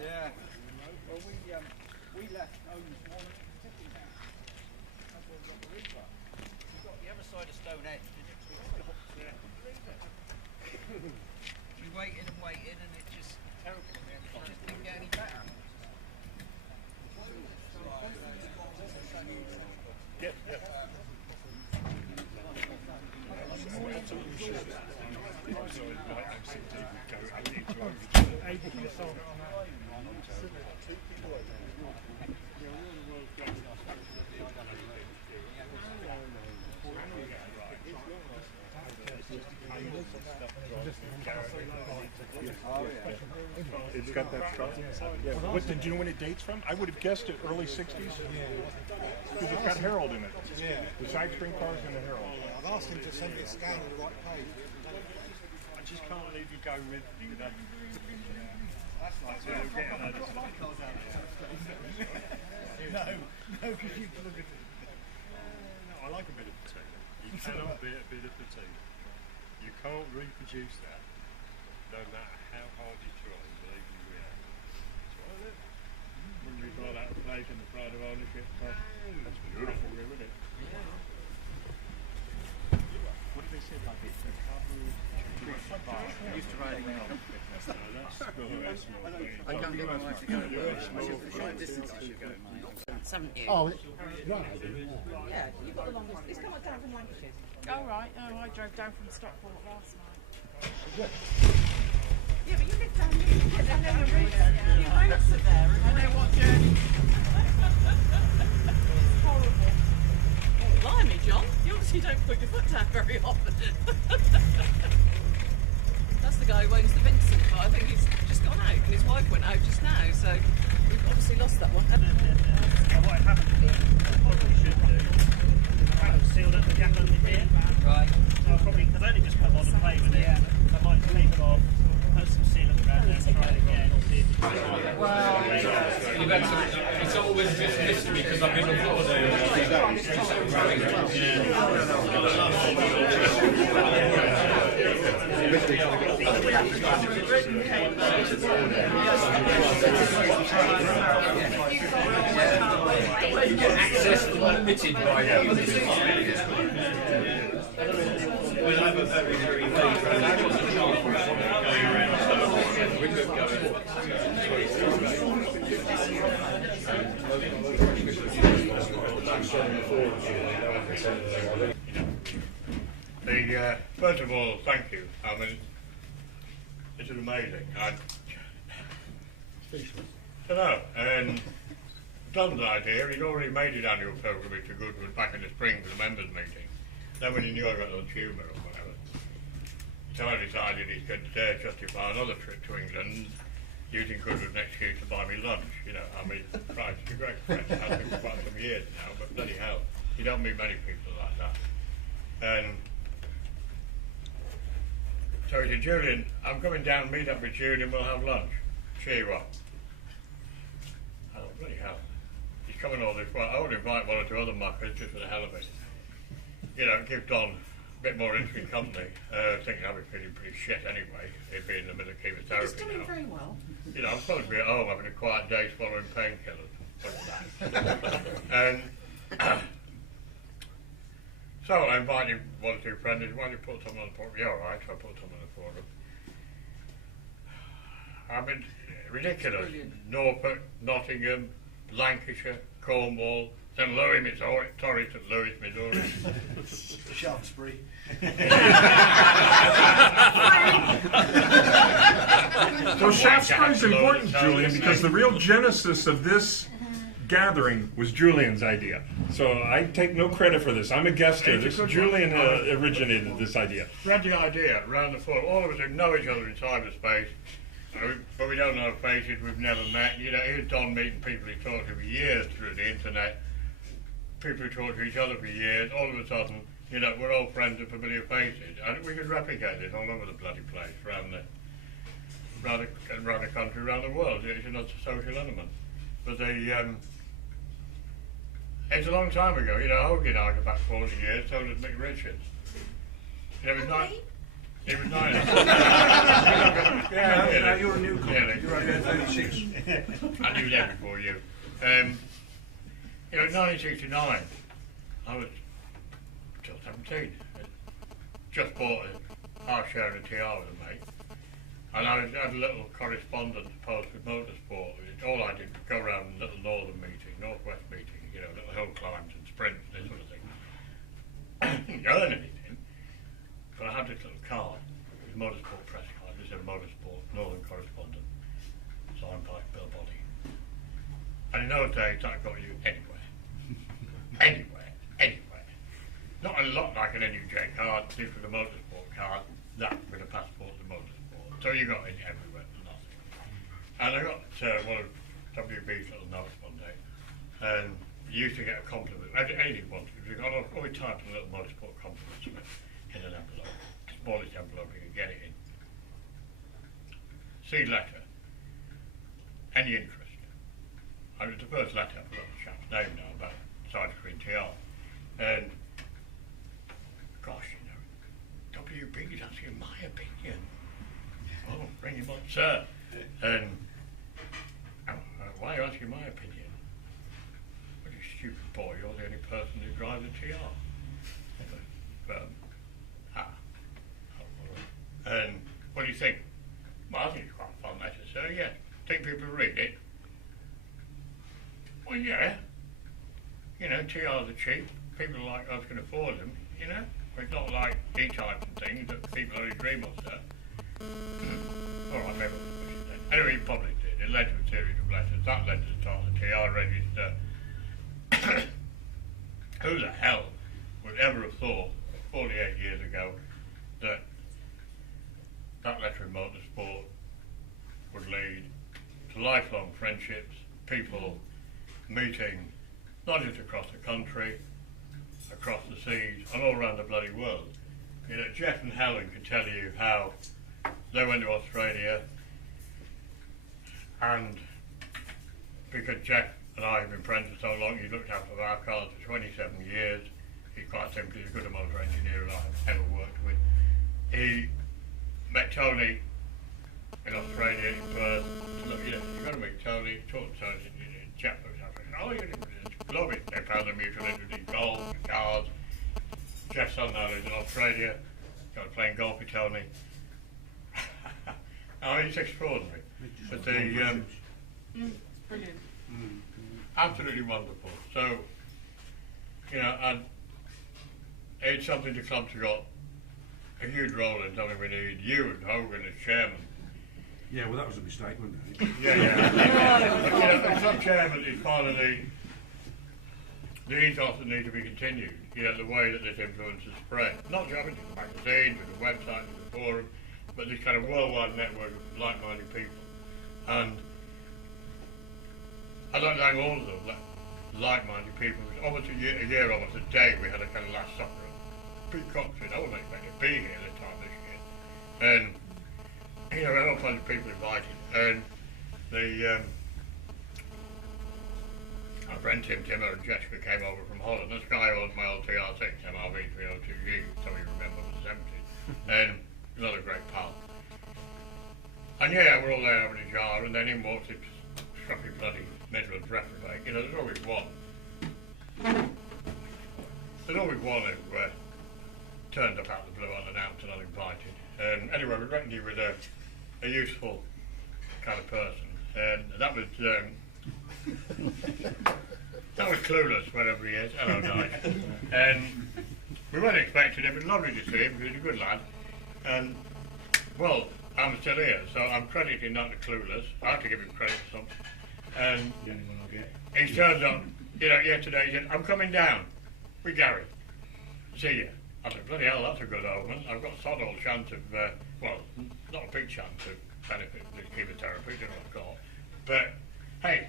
Yeah. Well, we left home this morning sitting down. That's where we got the reaper. We've got the other side of Stonehenge, and it's we waited and waited, and it just terrible. It just didn't get any better. Yep, yep. It's got that truck. Yeah. What, did you know when it dates from? I would have guessed it early 60s. Because it's got Herald in it. Yeah. The side screen cars and the Herald. I've asked him to send me a scan of the right page. I just can't believe you go with that. That's like so we'll get another stuff. No, because you look at it. No, I like a bit of fatigue. You cannot be a bit of fatigue. You can't reproduce that, no matter how hard you try, believe me, we have. That's right, isn't it? When we got that place and the pride of ownership, that's beautiful, isn't it? What did they say about it? I used to ride around. I can't get my wife to go to work. Short distance I should go, mate. 70. Oh, right. Yeah, you've got the longest. It's come down from Lancashire. Oh, right. Oh, I drove down from Stockport last night. Yeah, but you live down here. You get down there, your roots are there. I know what journey. It's horrible. Blimey, John. You obviously don't put your foot down very often. That's the guy who owns the Vincent car. I think he's just gone out, and his wife went out just now, so we've obviously lost that one. What happened what we should do, I haven't sealed up the gap under here. Right. So I'll probably, because I only just come on and play with it, I might take it off, put some sealant around there and try it again, and see if It's always dismissed me because I've been on holiday. You get access unlimited by them. We'll have a very, very vague going around, so we could go first of all, thank you. I mean, this is amazing. I don't know. And Don's idea, he'd already made his annual pilgrimage to Goodwood back in the spring for the members' meeting. Then when he knew I got on tumour or whatever, so I decided he could justify another trip to England using Goodwood next year to buy me lunch. You know, I mean, Christ, you're a great friend. I've been for quite some years now, but bloody hell, you don't meet many people like that. And so he said, Julian, I'm coming down, meet up with Julian, we'll have lunch. Cheer you up. I thought, bloody hell, he's coming all this way. I would invite one or two other muckers just for the hell of it. You know, give Don a bit more interesting company. Thinking I'll be feeling pretty shit anyway, he'd be in the middle of chemotherapy. He's doing very well. You know, I'm supposed to be at home having a quiet day swallowing painkillers. Look at that. And so I invited one or two friends, why don't you put someone on the forum? Yeah, all right, so I put someone on the forum. I mean, ridiculous. Norfolk, Nottingham, Lancashire, Cornwall, St. Louis, Missouri, sorry, St. Louis, Missouri. Shaftesbury. So Shaftesbury is important, Julian, because the real genesis of this gathering was Julian's idea. So I take no credit for this. I'm a guest here. Julian originated this idea. We had the idea around the forum. All of us who know each other in cyberspace, but we don't know faces, we've never met. You know, here's Don meeting people he talked to for years through the internet, people who talk to each other for years. All of a sudden, you know, we're all friends and familiar faces. And we could replicate this all over the bloody place, around the country, around the world. It's another social element. But it's a long time ago. You know, Hogan died about 40 years, so did Mick Richards. You know, he was 9. Yeah, you're a newcomer. You're 36. I knew that before you. You know, in 1969, I was still 17. Just bought a half share of a TR with a mate. And I had a little correspondence post with motorsport. All I did was go around a little northern meeting, northwest meeting, you know, little hill climbs and sprints, this sort of thing. I didn't earn anything, but I had this little card, it was a motorsport press card, this is a motorsport northern correspondent, signed by Bill Body. And in those days, that got you anywhere. Anywhere. Not a lot like an NUJ card, this was a motorsport card, that with a passport to motorsport. So you got it everywhere for nothing. And I got one of WB's little notes one day, and you used to get a compliment. Anything you wanted. You got always type a little motorsport compliment in an envelope, the smallest envelope you could get it in. See letter. Any interest. And it was the first letter, I forgot the chap's name now, about side screen TR. And gosh, you know, WB's asking my opinion. Oh, bring him on, sir. And why are you asking my opinion? What you stupid boy, you're the only person who drives a TR. And what do you think? Well, I think it's quite a fun letter, sir, yeah. Think people read it? Well, yeah. You know, TRs are cheap. People like us can afford them, you know? It's not like E-type and things that people only dream of, sir. All right, maybe I'll push it then. Anyway, he published it. It led to a series of letters. That led to the start of the TR register. Who the hell would ever have thought 48 years ago that that letter in motorsport would lead to lifelong friendships, people meeting not just across the country, across the seas, and all around the bloody world. You know, Jeff and Helen can tell you how they went to Australia, and because Jeff and I have been friends for so long, he looked after our cars for 27 years. He's quite simply as good a motor engineer as I've ever worked with. He met Tony in Australia in Perth. Look, you know, you've got to meet Tony, talk to Tony, and Jeff looks after him. Oh, you love it. They found a mutual interest in golf, cars. Jeff's son now lives in Australia. Got playing golf with Tony. Oh, it's extraordinary. But the Brilliant. absolutely wonderful. So, you know, and it's something the club's got a huge role in. Something we need you and Hogan as chairman. Yeah, well, that was a mistake, wasn't it? Yeah. But, you know, the club chairman is part of the ethos that needs to be continued. You know, the way that this influence is spread. Not just with the magazine, with the website, with the forum, but this kind of worldwide network of like-minded people. And I'd like to thank all of them, like-minded people. It was almost a year, almost a day, we had a kind of last supper. Pete Coxon, I wasn't expecting to be here this time this year. And, you know, we had all kinds of people invited. And the, our friend Tim Timmer and Jessica came over from Holland. This guy owns my old TR6 MRV 302G, some of you remember was 70. And another great pal. And yeah, we're all there having a jar, and then in walks this scruffy bloody Midlands reprobate. You know, there's always one. There's always one who turned up out of the blue unannounced and uninvited. And anyway, we reckoned he was a useful kind of person. And that was Clueless, whatever he is. Hello, nice. And we weren't expecting him. It was lovely to see him because he's a good lad. And, well, I'm still here, so I'm crediting not to Clueless. I have to give him credit for something. And he turns up, you know, yesterday he said, I'm coming down with Gary. See you. I said, bloody hell, that's a good omen. I've got sod all chance of, well, not a big chance of benefit from this chemotherapy, you know what I've got. But, hey,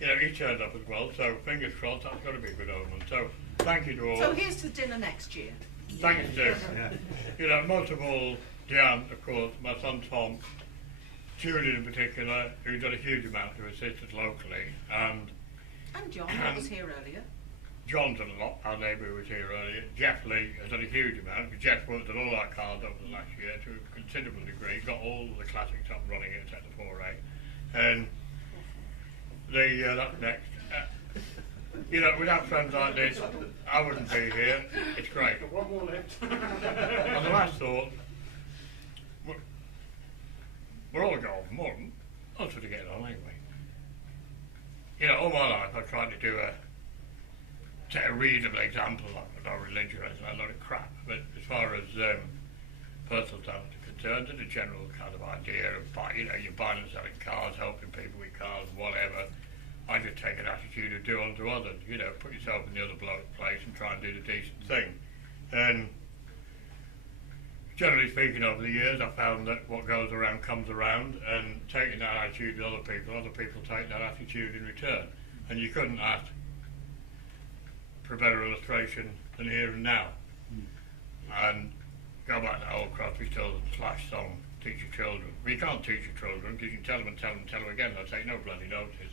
you know, he turned up as well, so fingers crossed, that's got to be a good omen. So, thank you to all. So here's to dinner next year. Thanks to, you know, most of all, Diane, of course, my son Tom, Julian in particular, who's done a huge amount to assist us locally, and John, who was here earlier. John's done a lot, our neighbour who was here earlier. Jeff Lee has done a huge amount, because Jeff worked on all our cars over the last year to a considerable degree, got all the classics up and running except the 4A. And that's next. You know, without friends like this, I wouldn't be here. It's great. One more left. And the last thought, we're all going for more. I'll sort of get on anyway. You know, all my life I've tried to do set a reasonable example of our religion and a lot of crap. But as far as personal stuff is concerned, and the general kind of idea of you're buying and selling cars, helping people with cars, whatever. I just take an attitude of do unto others. You know, put yourself in the other bloke's place and try and do the decent thing. And generally speaking, over the years, I found that what goes around comes around, and taking that attitude with other people take that attitude in return. And you couldn't ask for a better illustration than here and now. And go back to old Crosby, Stills and Slash song, teach your children. Well, you can't teach your children because you can tell them and tell them and tell them again. They'll take no bloody notice.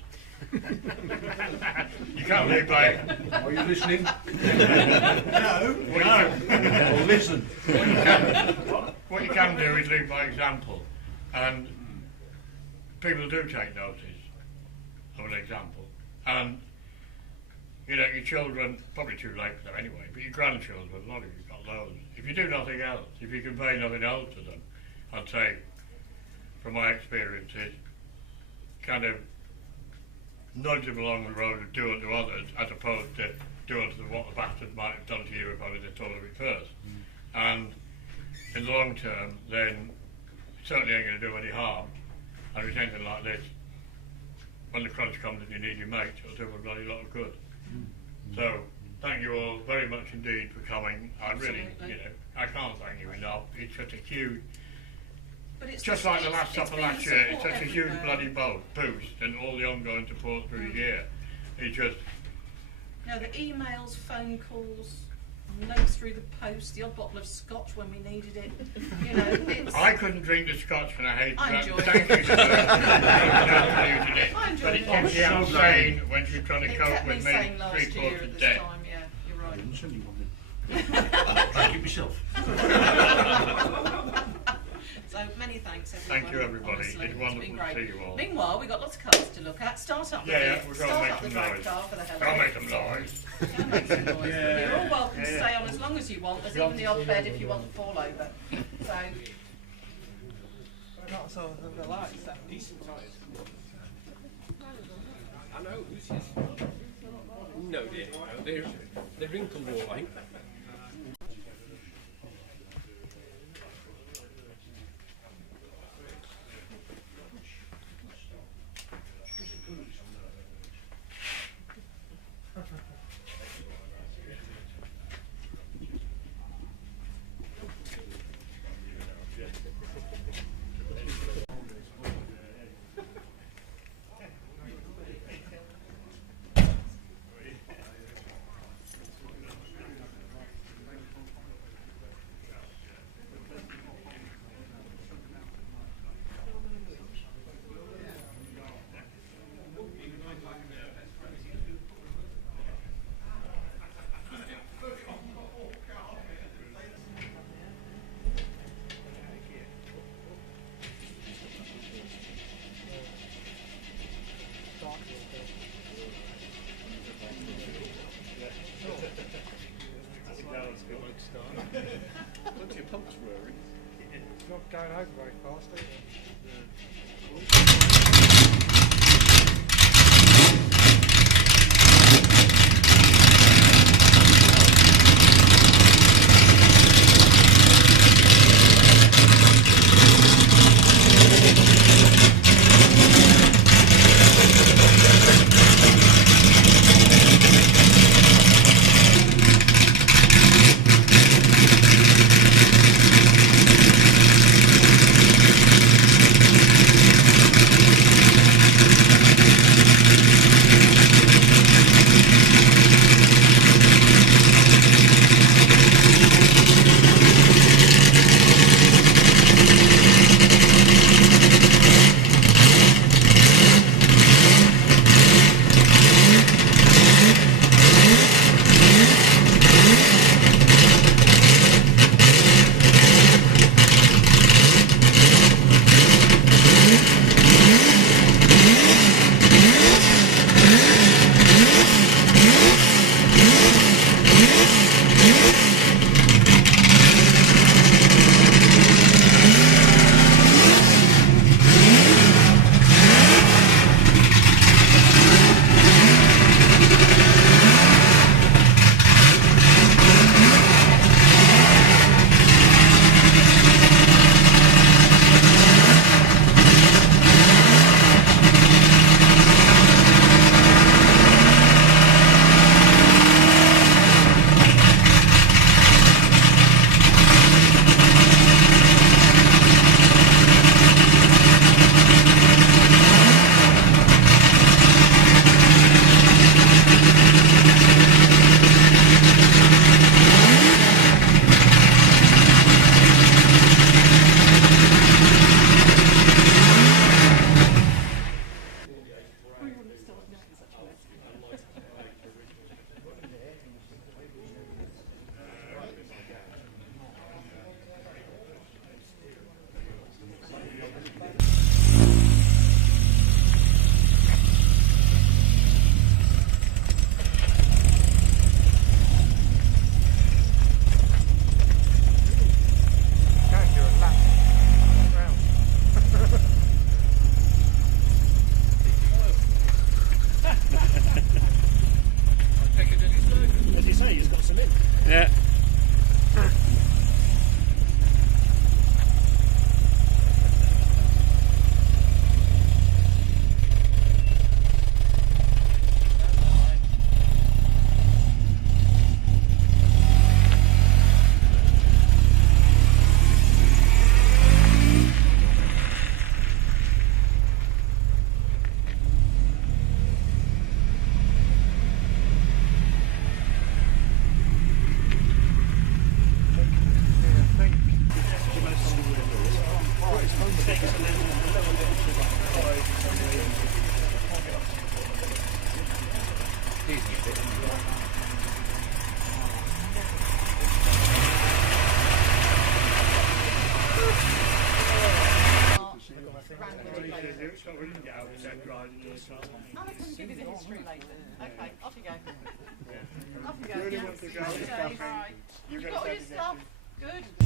You can't lead by. Are you listening? No. Or listen. What you can do is lead by example, and people do take notice of an example. And you know, your children, probably too late for them anyway, but your grandchildren, a lot of you've got loads. If you do nothing else, if you convey nothing else to them, I'd say, from my experiences, kind of nudge them along the road of do unto others, as opposed to do unto what the bastard might have done to you if I was told of it first. And in the long term, then it certainly ain't going to do any harm. And with anything like this, when the crunch comes and you need your mate, it'll do a bloody lot of good. So, thank you all very much indeed for coming. I really, you know, I can't thank you enough. It's such a huge, just like the last supper last year, it's such a huge bloody boost, and all the ongoing support through the year. It just... No, the emails, phone calls, notes through the post, the odd bottle of scotch when we needed it. You know, it's... I couldn't drink the scotch and I hated that. enjoyed Thank you, sir. I enjoyed But it it. keeps you outsane when she's trying to It cope kept me with sane me last 3/4 year of at this dead. time, yeah, you're I right. didn't send you one then. Thank you myself. So many thanks, everybody. Thank you, everybody. Honestly, It's wonderful been to great. see you all. Meanwhile, we've got lots of cars to look at. Start up Yeah, the we're start going to up the make some drag noise. car for the hell I'll of make it. some noise. Go make some noise. You're all welcome to stay on as long as you want. There's even the odd bed if you want to fall over. So, Not so the lights, that decent tyres. I know, who's this? No, they're wrinkled all right. What's your pumps worry? It's not going over very fast, is it? six and then a little bit to like 5. Alec can give you the history later. Okay, off you go. Off you go. Really Yeah. want to go Okay, shopping. right. You're You gonna got all have your to get stuff? Good.